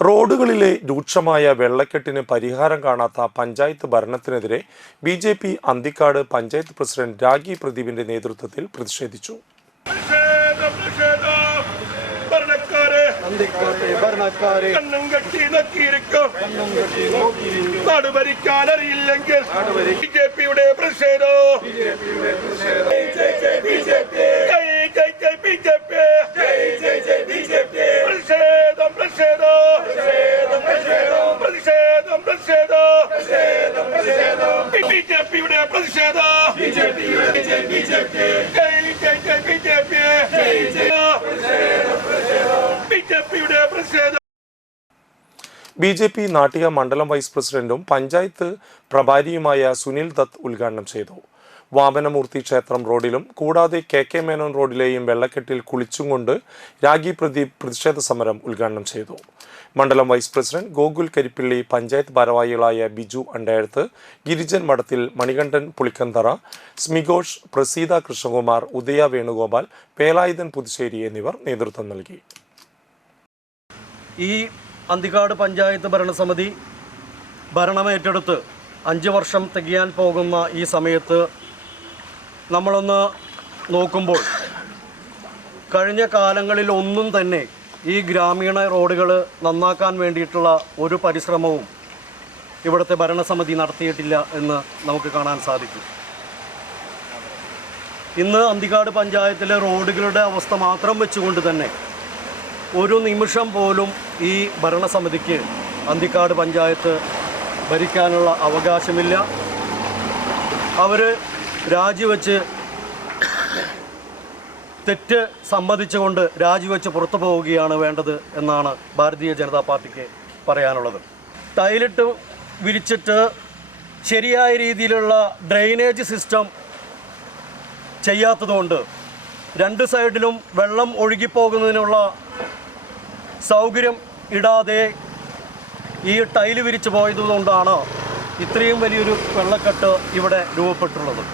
റോഡുകളിലെ രൂക്ഷമായ വെള്ളക്കെട്ടിന് പരിഹാരം കാണാത്ത പഞ്ചായത്ത് ഭരണത്തിനെതിരെ ബി.ജെ.പി. അന്തിക്കാട് പഞ്ചായത്ത് പ്രസിഡന്റ് രാഗി പ്രദീപിന്റെ നേതൃത്വത്തിൽ പ്രതിഷേധിച്ചു. ബി.ജെ.പി. നാട്ടിക മണ്ഡലം വൈസ് പ്രസിഡന്റും പഞ്ചായത്ത് പ്രഭാരിയുമായ സുനിൽ ദത്ത് ഉദ്ഘാടനം ചെയ്തു. വാമനമൂർത്തി ക്ഷേത്രം റോഡിലും കൂടാതെ കെ മേനോൻ റോഡിലെയും വെള്ളക്കെട്ടിൽ കുളിച്ചുകൊണ്ട് രാഗി പ്രദീപ് പ്രതിഷേധ സമരം ഉദ്ഘാടനം ചെയ്തു. മണ്ഡലം വൈസ് പ്രസിഡന്റ് ഗോകുൽ കരിപ്പിള്ളി, പഞ്ചായത്ത് ഭാരവാഹികളായ ബിജു അണ്ടയർത്ത്, ഗിരിജൻ മഠത്തിൽ, മണികണ്ഠൻ പുളിക്കന്തറ, സ്മിഘോഷ്, പ്രസീത കൃഷ്ണകുമാർ, ഉദയ വേണുഗോപാൽ, പേലായുധൻ പുതുശ്ശേരി എന്നിവർ നേതൃത്വം നൽകി. ഈ അന്തിക്കാട് പഞ്ചായത്ത് ഭരണസമിതി ഭരണമേറ്റെടുത്ത് 5 വർഷം തികയാൻ പോകുന്ന ഈ സമയത്ത് നമ്മളൊന്ന് നോക്കുമ്പോൾ കഴിഞ്ഞ കാലങ്ങളിൽ ഒന്നും തന്നെ ഈ ഗ്രാമീണ റോഡുകൾ നന്നാക്കാൻ വേണ്ടിയിട്ടുള്ള ഒരു പരിശ്രമവും ഇവിടുത്തെ ഭരണസമിതി നടത്തിയിട്ടില്ല എന്ന് നമുക്ക് കാണാൻ സാധിക്കും. ഇന്ന് അന്തിക്കാട് പഞ്ചായത്തിലെ റോഡുകളുടെ അവസ്ഥ മാത്രം വെച്ചുകൊണ്ട് തന്നെ ഒരു നിമിഷം പോലും ഈ ഭരണസമിതിക്ക് അന്തിക്കാട് പഞ്ചായത്ത് ഭരിക്കാനുള്ള അവകാശമില്ല. അവർ രാജിവെച്ച് തെറ്റ് സമ്മതിച്ചുകൊണ്ട് രാജിവെച്ച് പുറത്തു പോവുകയാണ് വേണ്ടത് എന്നാണ് ഭാരതീയ ജനതാ പാർട്ടിക്ക് പറയാനുള്ളത്. ടൈലിട്ട് വിരിച്ചിട്ട് ശരിയായ രീതിയിലുള്ള ഡ്രെയിനേജ് സിസ്റ്റം ചെയ്യാത്തതുകൊണ്ട് 2 സൈഡിലും വെള്ളം ഒഴുകിപ്പോകുന്നതിനുള്ള സൗകര്യം ഇടാതെ ഈ ടൈല് വിരിച്ചു പോയതുകൊണ്ടാണ് ഇത്രയും വലിയൊരു വെള്ളക്കെട്ട് ഇവിടെ രൂപപ്പെട്ടുള്ളത്.